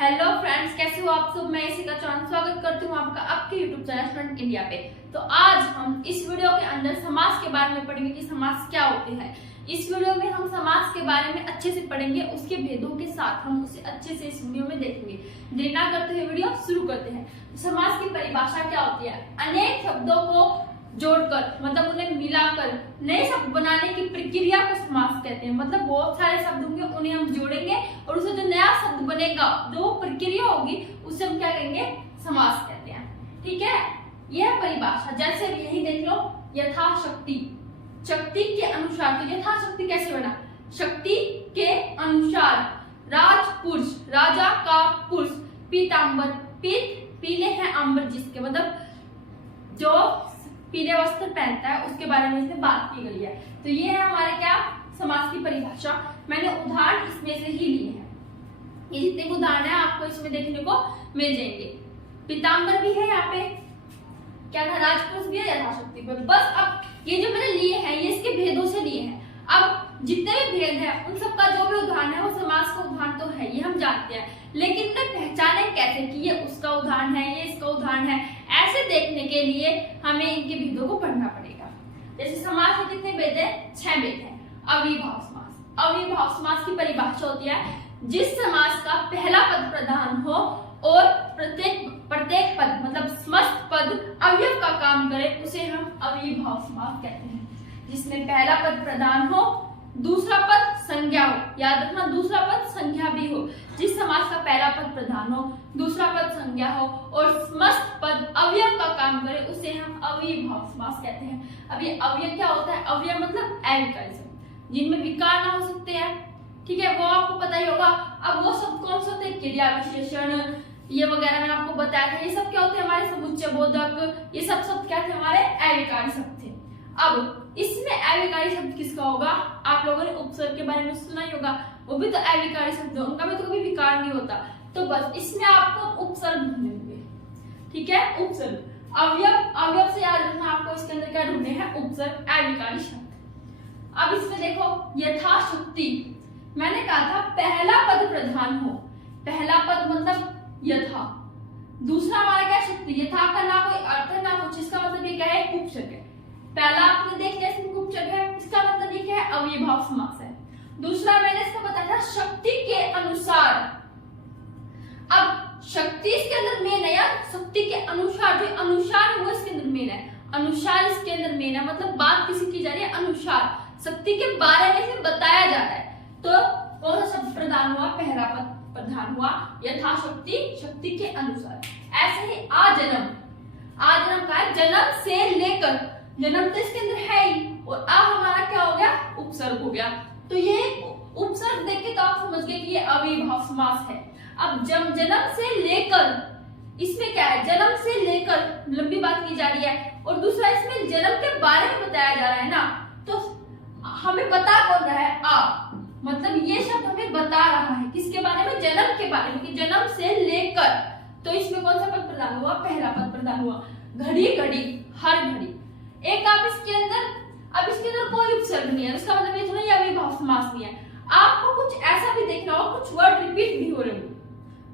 Hello friends, कैसे हो आप सब। मैं इसी का स्वागत करती हूँ आपका आपके यूट्यूब चैनल स्टूडेंट इंडिया पे। तो आज हम इस वीडियो के अंदर समाज के बारे में पढ़ेंगे कि समाज क्या होते हैं। इस वीडियो में हम समाज के बारे में अच्छे से पढ़ेंगे, उसके भेदों के साथ हम उसे अच्छे से इस वीडियो में देखेंगे। देर ना करते हुए वीडियो शुरू करते हैं। समाज की परिभाषा क्या होती है? अनेक शब्दों को जोड़कर मतलब उन्हें मिलाकर नए शब्द बनाने की प्रक्रिया को समास कहते हैं। मतलब बहुत सारे शब्द होंगे, उन्हें हम जोड़ेंगे और उसे जो नया शब्द बनेगा, जो प्रक्रिया होगी, उसे हम क्या कहेंगे? समास कहते हैं। ठीक है, यह परिभाषा जैसे यही देख लो, यथाशक्ति, शक्ति के अनुसार। तो यथाशक्ति कैसे बना? शक्ति के अनुसार। राजपुरुष, राजा का पुरुष। पीतांबर, पीले हैं अंबर जिसके, मतलब जो पीले वस्त्र पहनता है उसके बारे में इसमें बात की गई है। तो ये है हमारे क्या समाज की परिभाषा। मैंने उदाहरण इसमें से ही लिए हैं। ये जितने उदाहरण है आपको इसमें देखने को मिल जाएंगे। पीतांबर भी है यहाँ पे, क्या था? राजपुरुष भी है, यथाशक्ति पर। बस अब ये जो मैंने लिए हैं ये इसके भेदों से लिए हैं। अब जितने भी भेद हैं उन सबका जो भी उदाहरण है वो समास का उदाहरण तो है, ये हम जानते हैं, लेकिन उन्हें पहचाने कैसे कि ये उसका उदाहरण है, ये इसका उदाहरण है। ऐसे देखने के लिए हमें इनके भेदों को पढ़ना पड़ेगा। जैसे समास के कितने भेद है? 6 भेद है। अविभाव समास। अविभाव समास की परिभाषा होती है जिस समास का पहला पद प्रधान हो और प्रत्येक पद मतलब समस्त पद अवयव का काम करे, उसे हम अविभाव समास कहते हैं। जिसमें पहला पद प्रधान हो, दूसरा पद संज्ञा हो। याद रखना, दूसरा पद संज्ञा भी हो। जिस समास का पहला पद प्रधान हो, दूसरा पद संज्ञा हो और समस्त पद अवयव का काम करे, उसे हम अविभाव समास कहते हैं। अब ये अवयव क्या होता है? अवयव मतलब अविकारी शब्द जिनमें विकार ना हो सकते हैं। ठीक है, वो आपको पता ही होगा। अब वो शब्द कौन से होते हैं? क्रिया विशेषण, ये वगैरह मैंने आपको बताया था। ये सब क्या होते हैं? हमारे समुच्चय बोधक, ये सब शब्द क्या थे? हमारे अविकारी शब्द थे। अब इसमें अविकारी शब्द किसका होगा? आप लोगों ने उपसर्ग के बारे में सुना ही होगा, वो भी तो अविकारी शब्द है, उनका भी तो कभी विकार नहीं होता। तो बस इसमें आपको उपसर्ग ढूंढने होंगे। ठीक है, उपसर्ग। अवयव से याद रखना आपको इसके अंदर क्या ढूंढने हैं? उपसर्ग, अविकारी शब्द। अब इसमें देखो, यथाशक्ति, मैंने कहा था पहला पद प्रधान हो। पहला पद मतलब यथा, दूसरा हमारा क्या? शक्ति। यथा का ना कोई अर्थ है ना कुछ, इसका मतलब ये क्या है? उपसर्ग है। पहला आपने देख लिया इसमें उपसर्ग है, इसका मतलब ये क्या है? अविभाव समास है। दूसरा मैंने इसका बताया था शक्ति के अनुसार। अब शक्ति इसके अंदर मेन है यार, शक्ति के अनुसार, जो अनुसार है वो इसके अंदर मेन है। अनुसार इसके अंदर मेन है, मतलब बात किसी की जा रही है अनुसार, शक्ति के बारे में इसे बताया जा रहा है। तो कौन सा शब्द प्रधान हुआ? पहला पद प्रधान हुआ, यथाशक्ति, शक्ति के अनुसार। ऐसे ही आजन्म, आजन्म का है जन्म से लेकर, जन्म तो इसके अंदर है ही, और आ हमारा क्या हो गया? उपसर्ग हो गया। तो ये उपसर्ग देख के तो आप समझ गए कि ये अविभाव समास है। अब जन्म से लेकर, इसमें क्या है? जन्म से लेकर लंबी बात की जा रही है, और दूसरा इसमें जन्म के बारे में बताया जा रहा है ना, तो हमें बता कौन रहा है? आप, मतलब ये शब्द हमें बता रहा है किसके बारे में? जन्म के बारे में, कि जन्म से लेकर। तो इसमें कौन सा पद प्रधान हुआ? पहला पद प्रधान हुआ। घड़ी घड़ी, हर घड़ी। एक आप इसके अंदर, अब इसके अंदर कोई उपसर्ग नहीं है, इसका मतलब ये थोड़ा अविभाव समास नहीं है। आपको कुछ ऐसा भी देखना होगा, कुछ वर्ड रिपीट भी हो रहे हो,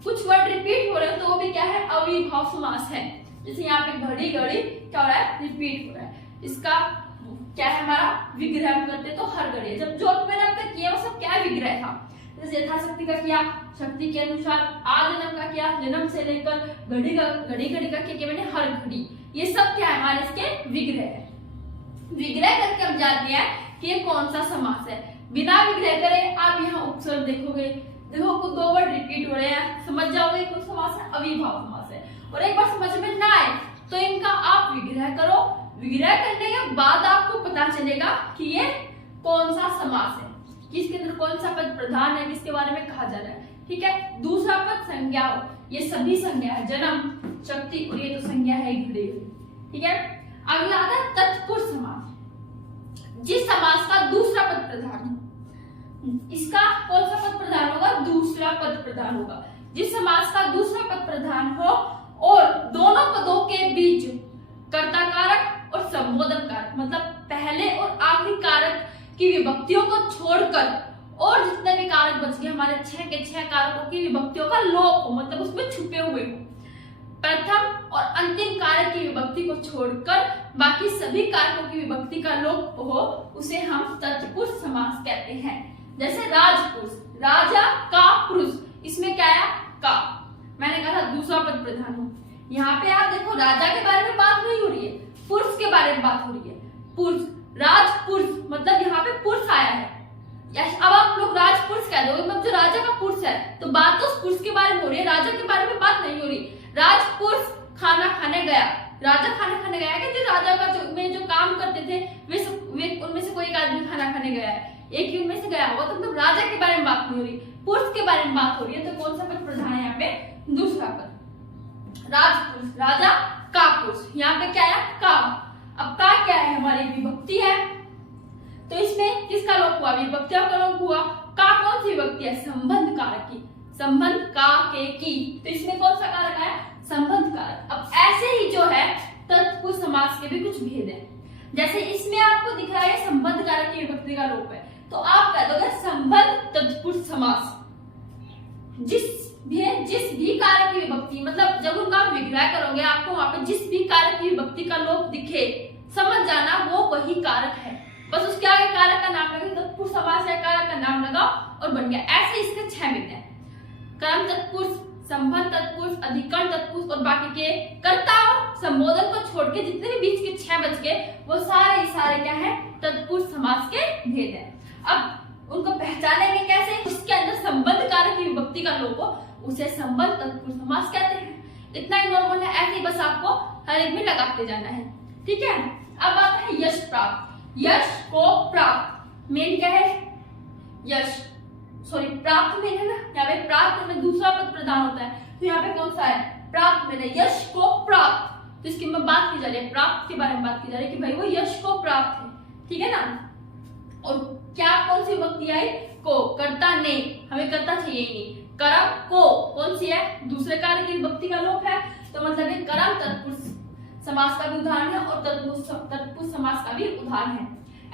कुछ वर्ड रिपीट हो रहे हो, तो वो भी क्या है? अविभाव समास है। जैसे यहाँ पे घड़ी घड़ी क्या हो रहा है? रिपीट हो रहा है। इसका क्या है? हमारा विग्रह हम करते तो हर घड़ी, जब जो मैंने अब तक किया वो सब क्या विग्रह था। जैसे यथाशक्ति का किया, शक्ति के अनुसार। आजन्म का किया, जन्म से लेकर। घड़ी घड़ी का किया मैंने, हर घड़ी। ये सब क्या है? हमारे इसके विग्रह है। विग्रह करके हम जानते हैं कि ये कौन सा समास है। बिना विग्रह करे आप यहाँ उपसर्ग देखोगे, देखो कुछ दो वर्ड रिपीट हो रहे हैं, समझ जाओगे कौन समास है? अविभाव समास है। और एक बार समझ में ना आए तो इनका आप विग्रह करो, विग्रह करने के बाद आपको पता चलेगा कि ये कौन सा समास है, किसके अंदर कौन सा पद प्रधान है, किसके बारे में कहा जा रहा है। ठीक है, दूसरा पद संज्ञा हो, ये सभी संज्ञा है, जन्म, शक्ति, और ये तो संज्ञा है घड़ी। ठीक है, अगला आता है तत्पुरुष समास। जिस समास का दूसरा पद प्रधान हो, इसका कौन सा पद प्रधान होगा? दूसरा पद प्रधान होगा। जिस समास का दूसरा पद प्रधान हो और दोनों पदों के बीच कर्ता कारक और संबोधन कारक, मतलब पहले और आखिरी कारक की विभक्तियों को छोड़कर और जितने भी कारक बच गए हमारे 6 के 6 कारकों की विभक्तियों का लोप हो, मतलब उसमें छुपे हुए हो। प्रथम और अंतिम कारक की विभक्ति को छोड़कर बाकी सभी कारकों की विभक्ति का लोप हो, उसे हम तत्पुरुष समास कहते हैं। जैसे राजपुरुष, राजा का पुरुष, इसमें क्या है का, मैंने कहा था दूसरा पद प्रधान हो। यहाँ पे आप देखो राजा के बारे में बात नहीं हो रही है, पुरुष के बारे में बात हो रही है। पुरुष, राजपुरुष, मतलब यहाँ पे पुरुष आया है। अब आप लोग राजपुरुष कह दो, मतलब जो राजा का पुरुष है, तो बात तो उस पुरुष के बारे में हो रही है, राजा के बारे में बात नहीं हो रही। राजपुरुष खाना खाने गया, राजा खाना खाने गया है कि जो राजा का जो काम करते थे वे उनमें से कोई एक आदमी खाना खाने गया है, एक ही उनमें से गया होगा, तो मतलब राजा के बारे में बात नहीं हो रही, पुरुष के बारे में बात हो रही है। तो कौन सा पद प्रधान है यहाँ पे? दूसरा पद। राजपुरुष, राजा का पुरुष, यहाँ पे क्या है का। अब का क्या है? हमारी विभक्ति है, तो इसमें किसका लोप हुआ? विभक्तियों का लोप हुआ। का कौन सी विभक्ति है? संबंध कारक की, संबंध का के की, तो इसमें कौन सा कारक है? संबंध कारक। अब ऐसे ही जो है तत्पुरुष समास के भी कुछ भेद है। जैसे इसमें आपको दिख रहा है संबंध कारक की विभक्ति का लोप है, तो आप कह दोगे संबंध तत्पुरुष समास। जिस भी कारक की विभक्ति, मतलब जब उनका विग्रह करोगे आपको वहां पे जिस भी कारक की विभक्ति का लोप दिखे, समझ जाना वो वही कारक है, बस उसके आगे कारक का नाम लगा, तत्पुरुष समास है, कारक का नाम लगाओ और बन गया। ऐसे इसके 6 भेद हैं। कर्म तत्पुरुष, संबंध तत्पुरुष, अधिकरण तत्पुरुष और बाकी के कर्ता और संबोधन को छोड़ के जितने भी बीच के 6 बच गए वो सारे क्या है? तत्पुरुष समास के भेद है। अब उनको पहचानेंगे कैसे? उसके अंदर संबंध कारक की विभक्ति का लोप हो, उसे संबंध तत्पुरुष समास कहते हैं। इतना ही नॉर्मल है, ऐसे ही बस आपको हर एक में लगाते जाना है, ठीक है। अब आता है यश प्राप्त। यश को प्राप्त मेन क्या है? यश, सॉरी प्राप्त में है ना, यहाँ पे प्राप्त में दूसरा पद प्रधान होता है, तो यहाँ पे कौन सा है? प्राप्त में है। यश को प्राप्त, तो इसकी में बात की जा रही है, प्राप्त के बारे में बात की जा रही है कि भाई वो यश को प्राप्त है, ठीक है ना। और क्या कौन सी विभक्ति आई? को, कर्ता ने, हमें कर्ता चाहिए ही नहीं। कर्म को कौन सी है? दूसरे कार्य की विभक्ति का लोप है, तो मतलब ये कर्म तत्पुरुष समास का भी उदाहरण है और तत्पुरुष समास का भी उदाहरण है।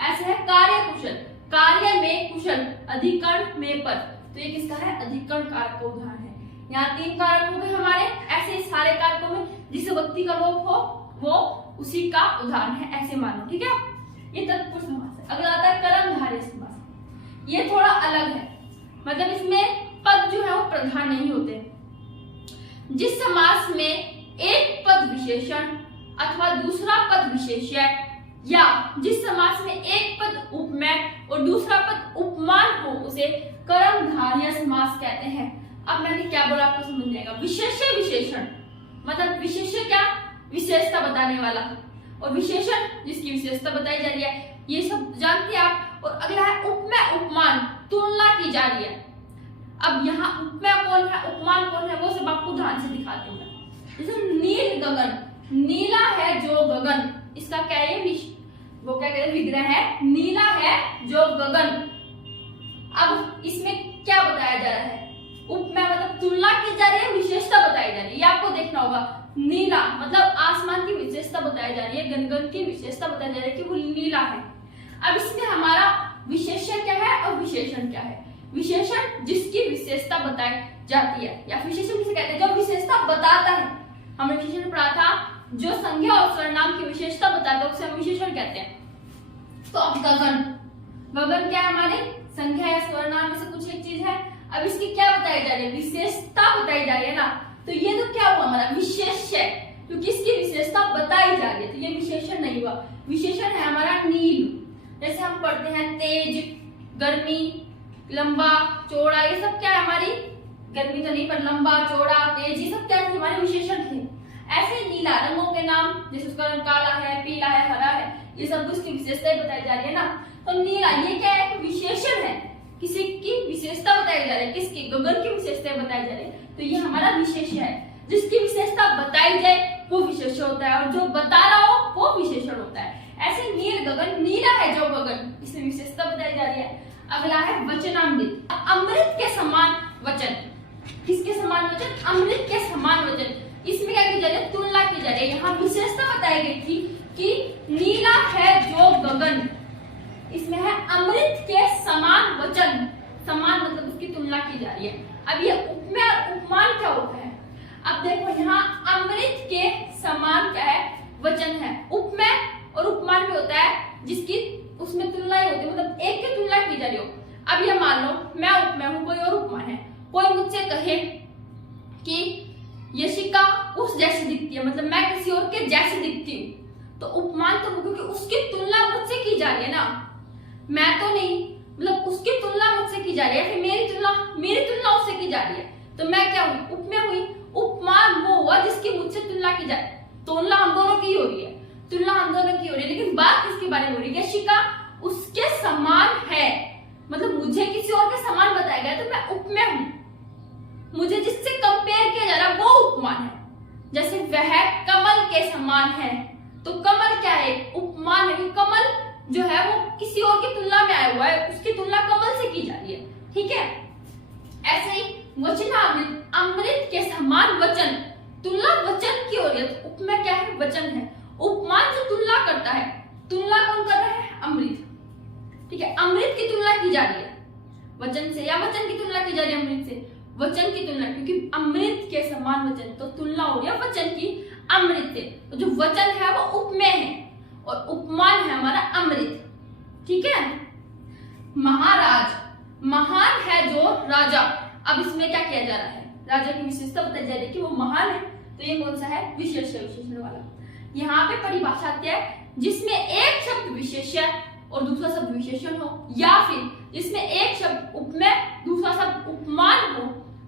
ऐसे है कार्य कुशल, कार्य में कुशल, अधिकरण में पर, तो ये किसका है? अधिकरण कारक का उदाहरण है। यहाँ 3 कारक हो गए हमारे। ऐसे ही सारे कारकों में जिस विभक्ति का लोप हो वो उसी का उदाहरण है, ऐसे मानो, ठीक है। ये तत्पुरुष समास है। अगला आता है कर्मधारय समास। ये थोड़ा अलग है, मतलब इसमें पद जो है वो प्रधान नहीं होते। जिस समास में एक पद विशेषण अथवा दूसरा पद विशेष्य, या जिस समास में एक पद उपमेय और दूसरा पद उपमान हो, उसे कर्मधारय समास कहते हैं। अब मैंने क्या बोला आपको समझ में आएगा। विशेष्य विशेषण, मतलब विशेष्य क्या? विशेषता बताने वाला, और विशेषण जिसकी विशेषता बताई जा रही है, ये सब जानते हैं आप। और अगला है उपमेय उपमान, तुलना की जा रही है। अब यहाँ उपमेय कौन है, उपमान कौन है, वो सब आपको ध्यान से दिखाती हूँ मैं। जैसे नील गगन, नीला है जो गगन, इसका क्या है? वो क्या कहते हैं? विग्रह है, नीला है जो गगन। अब इसमें क्या बताया जा रहा है? उपमेय मतलब तुलना की जा रही है, विशेषता बताई जा रही है। ये आपको देखना होगा। नीला मतलब आसमान की विशेषता बताई जा रही है, गगन की विशेषता बताई जा रही है कि वो नीला है। अब इसमें हमारा विशेष्य क्या है और विशेषण क्या है? विशेषण जिसकी विशेषता बताई जाती है, या विशेषण किसे कहते हैं? जो विशेषता बताता है। हमने विशेषण पढ़ा था, जो संज्ञा और सर्वनाम की विशेषता बताता है उसे हम विशेषण कहते हैं। तो अब गगन, गगन क्या है? हमारी संज्ञा या सर्वनाम में से कुछ एक चीज है। अब इसकी क्या बताई जा रही है? विशेषता बताई जा रही है ना, तो ये तो क्या हुआ? हमारा विशेष्य, क्योंकि इसकी विशेषता बताई जा रही है, तो ये विशेषण नहीं हुआ। विशेषण है हमारा नील। जैसे हम पढ़ते हैं तेज, गर्मी, लंबा, चौड़ा, ये सब क्या है? हमारी गर्मी तो नहीं पर लंबा, चौड़ा, तेज, ये सब क्या है? हमारे विशेषण थे। ऐसे ही नीला, रंगों के नाम, जैसे उसका रंग काला है, पीला है, हरा है, ये सब उसकी विशेषताएं बताई जा रही है ना। तो नीला ये क्या है? विशेषण है, किसी की विशेषता बताई जा रही है, किसकी? गगन की विशेषताएं बताई जा रही है, तो ये हमारा विशेष्य है। जिसकी विशेषता बताई जाए वो विशेष्य होता है, और जो बता रहा हो वो विशेषण होता है। ऐसे नील गगन, नीला है जो गगन, इसमें विशेषता बताई जा रही है। अगला है वचनामृत, अमृत के समान वचन। किसके समान वचन? अमृत के समान वचन। इसमें क्या की जा रही है? तुलना की जा रही है। यहाँ विशेषता बताई गई थी कि नीला है जो गगन, इसमें है अमृत के समान वचन। समान मतलब उसकी तुलना की जा रही है। अब ये उपमेय और उपमान क्या होता है? अब देखो यहाँ अमृत के समान क्या है? वचन है। उपमेय और उपमान भी होता है जिसकी उसमें तुलना ही होती है, मतलब एक की तुलना की जा रही हो। अब ये मान लो मैं उपमेय हूँ, कोई और उपमान है। कोई मुझसे कहे कि यशिका उस जैसी दिखती है, मतलब मैं किसी और के जैसी दिखती हूँ, तो उपमान तो क्योंकि उसकी तुलना मुझसे की जा रही है ना, मैं तो नहीं, मतलब उसकी तुलना मुझसे की जा रही है, फिर मेरी तुलना उससे की जा रही है, तो मैं क्या हुई? उपमेय हुई। उपमान वो हुआ जिसकी मुझसे तुलना की जाए। तुलना हम दोनों की हो रही है, तुलना हम दोनों की हो रही है, लेकिन बात किसके बारे में हो रही है? यशिका उसके समान है, मतलब मुझे किसी और के समान बताया गया तो मैं उपमेय हूं। मुझे जिससे कंपेयर किया जा रहा है वो उपमान है। जैसे वह कमल के समान है, तो कमल क्या है? उपमान है, क्योंकि कमल जो है वो किसी और की तुलना में आया हुआ है, उसकी तुलना कमल से की जा रही है। ठीक है, ऐसे ही वचनामृत, अमृत के समान वचन, तुलना वचन की हो रही है, तो उपमेय क्या है? वचन है। उपमान जो तुलना करता है, तुलना कौन कर रहा है? अमृत। ठीक है, अमृत की तुलना की जा रही है वचन से, या वचन की तुलना की जा रही है अमृत से? वचन की तुलना, क्योंकि अमृत के समान वचन, तो तुलना हो रही है वचन की अमृत से। तो जो वचन है वो उपमेय है और उपमान है हमारा अमृत। ठीक है, महाराज, महान है जो राजा। अब इसमें क्या किया जा रहा है? राजा की विशेषता बताई जा रही है कि वो महान है, तो ये कौन सा है? विशेषण वाला। यहाँ पे परिभाषा आती है जिसमें एक शब्द विशेष्य और दूसरा शब्द विशेषण हो, या फिर जिसमें एक शब्द उपमेय दूसरा शब्द उपमान हो,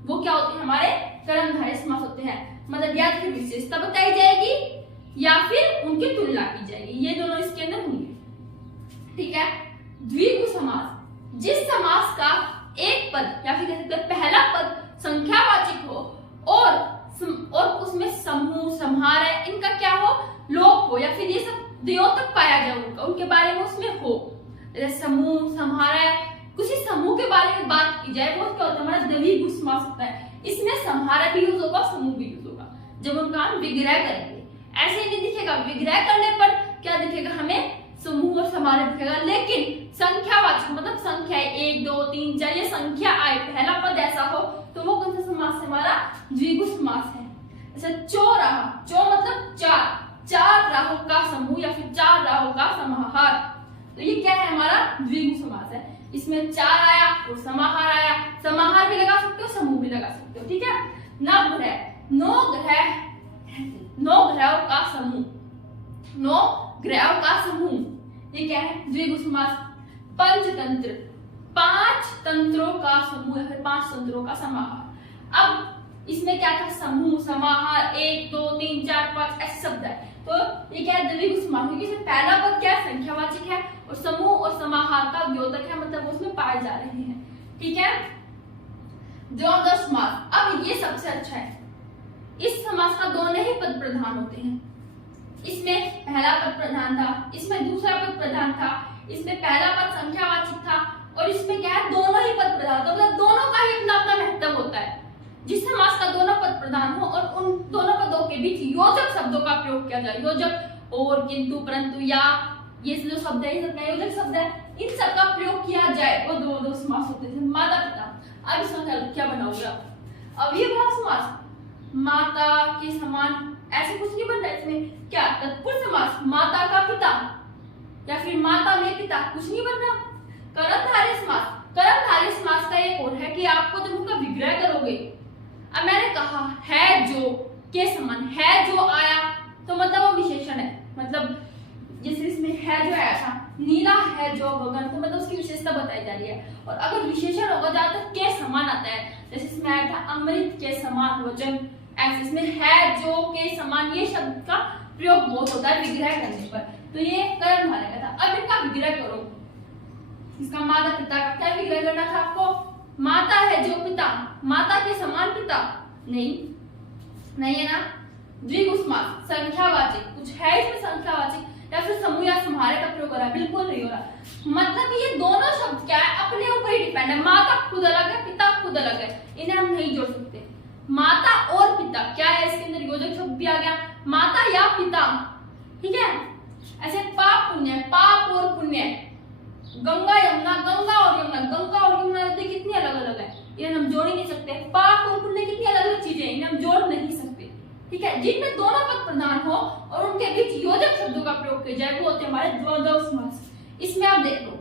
वो क्या होते हैं? हमारे कर्मधारय समास होते हैं। मतलब या फिर विशेषता बताई जाएगी या फिर उनकी तुलना की जाएगी, ये दोनों इसके अंदर होंगे। ठीक है, द्विगु समास, जिस समास का एक पद या फिर कह सकते हैं पहला पद संख्यावाचक हो और उसमें समूह, समाहार, इनका क्या हो? लोप हो, या फिर ये सब दियों तक पाया जाए उनके बारे में उसमें हो। जैसे समूह, समाहार, किसी समूह के बारे में बात की जाए, वो क्या होता है? हमारा द्विगु समास होता है। इसमें समाहार भी यूज होगा, समूह भी यूज होगा। जब उनका हम विग्रह करेंगे, ऐसे ही नहीं दिखेगा। विग्रह करने पर क्या दिखेगा? हमें समूह और समाहार दिखेगा, लेकिन संख्यावाचक मतलब संख्या 1 2 3 4 ये संख्या आए, पहला पद ऐसा हो, तो वो कौन सा समास है? हमारा द्विगु समास है। जैसे चौराहा, चौ मतलब चार, चार राहों का समूह या फिर चार राहों का समाहार, तो ये क्या है? हमारा द्विगु समास है। इसमें चार आया और समाहार आया, समाहार भी लगा सकते हो, समूह भी लगा सकते हो। ठीक है, नवग्रह, नौ ग्रहों का समूह, 9 ग्रहों का समूह, ये क्या है? द्विगु समास। पंचतंत्र, 5 तंत्रों का समूह या फिर 5 तंत्रों का समाहार। अब इसमें क्या था? समूह, समाहार, 1 2 3 4 5 ऐसे शब्द है, तो ये क्या है? द्विगु समास, क्योंकि इसमें पहला पद क्या है? संख्यावाचक है और समूह और समाहार का द्योतक है, मतलब उसमें पाए जा रहे हैं। ठीक है, द्वंद्व समास, अब ये सबसे अच्छा है। इस समास का दोनों ही पद प्रधान होते हैं। इसमें पहला पद प्रधान था, इसमें दूसरा पद प्रधान था, इसमें पहला पद संख्यावाचक था और इसमें क्या है? दोनों ही पद प्रधान, मतलब दोनों का ही अपना अपना महत्व होता है। जिस समास का दोनों पद प्रधान हो और उन दोनों पदों के बीच योजक शब्दों का प्रयोग किया जाए, योजक और, किंतु, परंतु, या, ये जो शब्द है, ये सब योजक शब्द है, इन सब का प्रयोग किया जाए, वो दो समास होते हैं। माता पिता, अब इसमें क्या बनाऊंगा? अब ये भाव समास, माता के समान ऐसे कुछ नहीं बन रहा है। इसमें क्या? तत्पुरुष समास, माता का पिता या फिर माता में पिता, कुछ नहीं बन रहा। कर्मधारय समास, कर्मधारय समास का एक और है कि आपको जब उनका विग्रह करोगे, अब मैंने कहा है जो के समान, है जो आया तो मतलब वो विशेषण है, मतलब जैसे इसमें है जो आया था, नीला है जो गगन, तो मतलब उसकी विशेषता बताई जा रही है। और अगर विशेषण होगा ज्यादा तो के समान आता है, जैसे इसमें आया था अमृत के समान वचन, ऐसे इसमें है जो के समान, ये शब्द का प्रयोग बहुत होता है विग्रह करने पर, तो ये कर्मधारय का था। अब इनका विग्रह करो, इसका माता पिता का क्या विग्रह करना था आपको? माता है जो पिता, माता के समान पिता, नहीं है ना। द्विगु समास, संख्यावाचक, कुछ है इसमें संख्यावाचक या फिर समूह या समाहार का प्रयोग हो रहा है? बिल्कुल नहीं हो रहा। मतलब ये दोनों शब्द क्या है? अपने ऊपर ही डिपेंड है। माता खुद अलग है, पिता खुद अलग है, इन्हें हम नहीं जोड़ सकते। माता और पिता क्या है? इसके अंदर योजक शब्द भी आ गया, माता या पिता। ठीक है, ऐसे पाप पुण्य, पाप और पुण्य, गंगा यमुना, गंगा और यमुना, गंगा और यमुना नदी कितनी अलग अलग है, इन्हें हम जोड़ ही नहीं सकते। पाक और पुण्य कितनी अलग अलग चीजें हैं, इन्हें हम जोड़ नहीं सकते। ठीक है, जिनमें दोनों पद प्रधान हो और उनके बीच योजक शब्दों का प्रयोग किया जाए वो होते हैं हमारे द्वंद्व समास। इसमें आप देख लो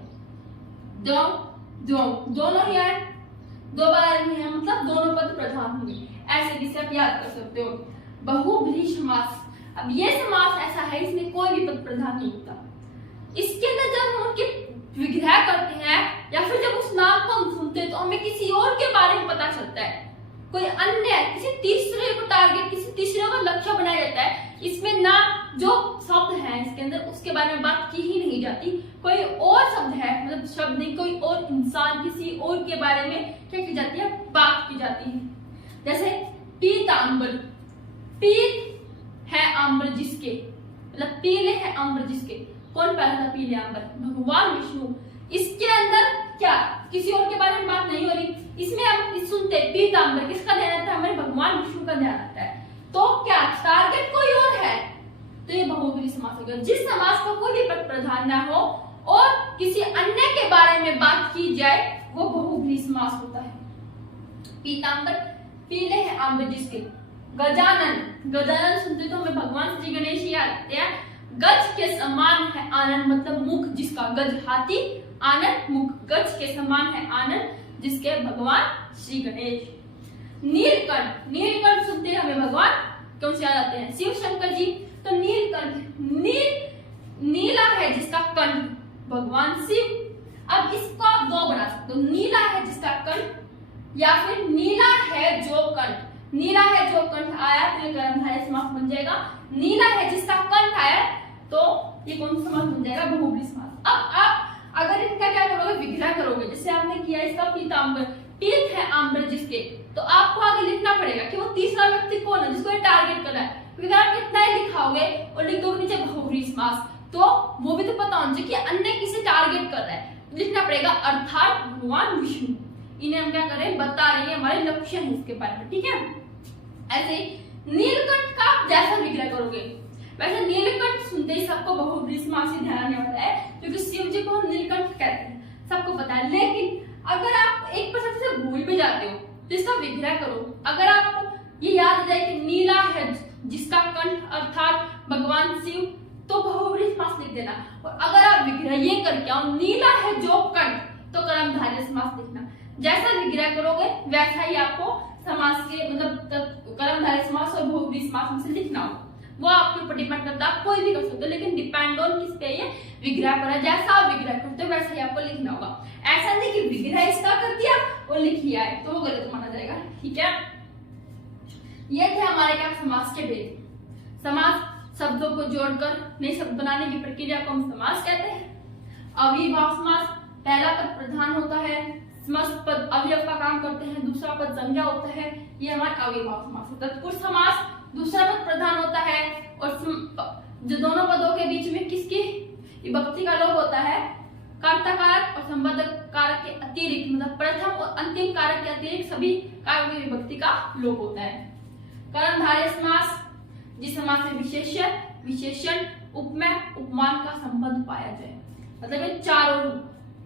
दोनों ही आए, दो बार में है, मतलब दोनों पद प्रधान होंगे, ऐसे भी आप याद कर सकते हो। बहुब्रीहि समास, अब ये समास ऐसा है इसमें कोई भी पद प्रधान नहीं होता। इसके अंदर जब हम उनके विग्रह करते हैं या फिर जब उस नाम को हम सुनते हैं तो हमें किसी और के बारे में पता चलता है, कोई अन्य किसी तीसरे को टारगेट, किसी तीसरे को लक्ष्य बनाया जाता है। इसमें ना जो शब्द है इसके अंदर उसके बारे में बात की ही नहीं जाती, कोई और शब्द है, मतलब शब्द नहीं, कोई और इंसान, किसी और के बारे में क्या की जाती है, बात की जाती है। जैसे पीतांबर, पीत है आम्र जिसके, मतलब पीले है आम्र जिसके, कौन पहला था पीले आम्र, भगवान विष्णु। इसके अंदर क्या किसी और के बारे में बात नहीं हो रही, इसमें हम सुनते पीतांबर, किसका ध्यान आता है, हमारे भगवान विष्णु का ध्यान आता है। तो क्या टारगेट कोई और है, तो ये बहुब्रीहि समास हो गया। जिस समास का कोई भी पद प्रधान ना हो और किसी अन्य के बारे में बात की जाए वो बहुब्रीहि समास होता है। पीतांबर, पीले है आम्र जिसके। गजानन, गजानन सुनते तो हमें भगवान श्री गणेश ही आते हैं। गज के समान है आनन, मतलब मुख जिसका, गज हाथी, आनन मुख, गज के समान है आनन जिसके, भगवान श्री गणेश। नीलकंठ, नीलकंठ सुनते हमें भगवान कौन से याद आते हैं, शिव शंकर जी। तो नीलकंठ, नीला है जिसका कंठ, भगवान शिव। अब इसको आप दो बना सकते हो, नीला है जिसका कंठ या फिर नीला है जो कंठ। नीला है जो कंठ आया तो ये कर्मधारय समास बन जाएगा। नीला है जिसका कंठ आया तो ये कौन सा समास बन जाएगा, बहुब्रीहि समास। अब आप अगर इनका क्या करोगे, विग्रह करोगे, जैसे आपने किया इसका पीतांबर, पीत है आम्र जिसके, तो आपको आगे लिखना पड़ेगा कि वो तीसरा व्यक्ति कौन है जिसको ये टारगेट कर रहा है। क्योंकि आप इतना ही लिखाओगे और लिख दोगे नीचे बहुब्रीहि समास तो वो भी तो पता होना चाहिए कि अन्य किसे टारगेट कर रहा है, लिखना पड़ेगा अर्थात भगवान विष्णु। इन्हें हम क्या कर रहे हैं, बता रहे हैं, हमारे लक्ष्य है इसके बारे में। ठीक है, ऐसे नीलकंठ का जैसा विग्रह करोगे वैसे नीलकंठ सुनते ही सबको बहुब्रीहि समास से ध्यान आने वाला है, क्योंकि शिव जी को हम नीलकंठ कहते हैं, सबको पता है। लेकिन अगर आप 1% से भूल भी जाते हो तो इसका विग्रह करो। अगर आपको ये याद आ जाए कि नीला है जिसका कंठ अर्थात भगवान शिव, तो बहुब्रीहि समास लिख देना। और अगर आप विग्रह ये करके आओ नीला है जो कंठ, तो कर्मधारय समास लिखना। जैसा विग्रह करोगे वैसा ही आपको समास के मतलब कर्मधारय समास और बहुब्रीहि समास में से लिखना होगा। वो आपके ऊपर डिपेंड करता है, आप कोई भी कर सकते हो, लेकिन डिपेंड ऑन किस पे, ये विग्रह पर है। जैसा आप विग्रह करते हो वैसा ही आपको लिखना होगा। ऐसा नहीं कि विग्रह इसका कर दिया और लिख लिया है तो वो गलत माना जाएगा। ठीक है, ये थे हमारे क्या समास के भेद। समास शब्दों को जोड़कर नए शब्द बनाने की प्रक्रिया को हम समास कहते हैं। अविभाव समास, पहला पद प्रधान होता है, समस्त पद अवयव का काम करते हैं, दूसरा पद संज्ञा होता है, ये हमारा अविभाव समास होता है। तत्पुरुष समास, दूसरा पद प्रधान होता है और जो दोनों पदों के बीच में किसकी विभक्ति का लोप होता है, कर्ता कारक और संबंधक कारक के अतिरिक्त, मतलब प्रथम और अंतिम कारक के अतिरिक्त सभी कारकों की विभक्ति का लोप होता है। कर्मधारय समास, जिस समास में विशेषण, विशेषण, उपमेय, उपमान का संबंध पाया जाए, मतलब ये चारों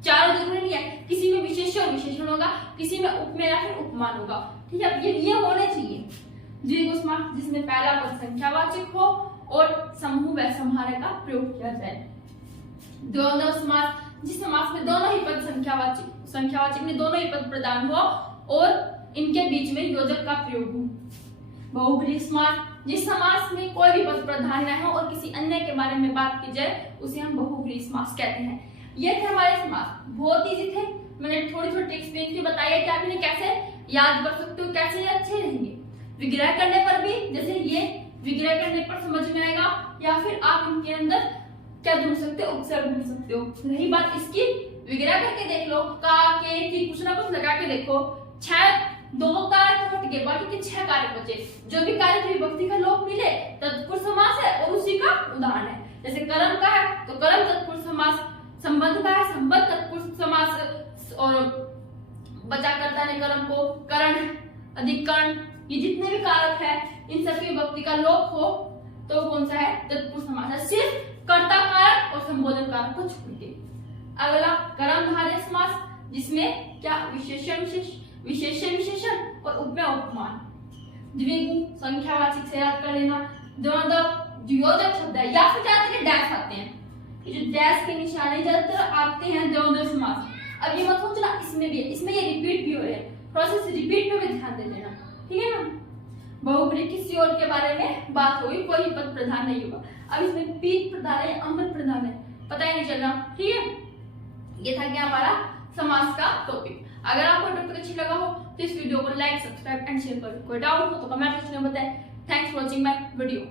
जरूरी नहीं है, किसी में विशेषण विशेषण होगा, किसी में उपमेय या फिर उपमान होगा। ठीक है, ये होने चाहिए। द्विगु समास, जिसमें पहला पद संख्यावाचक हो और समूह व समाहार का प्रयोग किया जाए। द्वंद्व समास, जिस समास में दोनों ही पद संख्यावाचक में दोनों ही पद प्रधान हो और इनके बीच में योजक का प्रयोग हो। बहुब्रीहि समास, जिस समास में कोई भी पद प्रधान न हो और किसी अन्य के बारे में बात की जाए उसे हम बहुब्रीहि समास कहते हैं। ये थे हमारे समास, बहुत इजी थे। मैंने थोड़ी थोड़ी ट्रिक्स भी इनकी बताई है कि आप इन्हें कैसे याद कर सकते हो, कैसे ये अच्छे रहेंगे। विग्रह करने पर भी, जैसे ये विग्रह करने पर समझ में आएगा, या फिर आप इनके अंदर क्या ढूंढ सकते हो, उपसर्ग ढूंढ सकते हो। रही बात इसकी, विग्रह करके देख लो, का के की कुछ ना कुछ लगा के देखो, 2 कारक हट गए, बाकी के 6 कारक बचे। जो भी कारक की विभक्ति का लोप मिले तत्पुरुष समास है और उसी का उदाहरण है। जैसे कर्म का है तो कर्म तत्पुरुष समास, संबंध का है संबंध तत्पुरुष समास, और बचा करता है कर्म को करण, अधिकरण, ये जितने भी कारक है इन सबकी विभक्ति का लोप हो तो कौन सा है, तत्पुरुष समास है। सिर्फ कर्ता कारक और संबोधन कारक को छोड़ के। अगला कर्मधारय समास, जिसमें क्या विशेषण विशेषण और उपमेय उपमान। द्विगु संख्यावाचक से याद कर लेना। द्वंद्व योजक शब्द है या फिर ज्यादातर डैश आते हैं, ये जो डैश के निशाने ज्यादातर आते हैं द्वंद्व समास। अब ये मत सोचना इसमें भी है, इसमें ये रिपीट भी हो रहे हैं, थोड़ा सा रिपीट पे भी ध्यान दे देना, ठीक है ना। बहुब्रीहि किसी और के बारे में बात होगी, कोई पद प्रधान नहीं होगा। अब इसमें पीत प्रधान है, अमृत प्रधान है, पता ही नहीं चल रहा, ठीक है। ये था क्या हमारा समास का टॉपिक। अगर आपको टॉपिक अच्छा लगा हो तो इस वीडियो को लाइक, सब्सक्राइब एंड शेयर करो। कोई डाउट हो तो कमेंट सेक्शन में बताएं। Thanks for watching my video.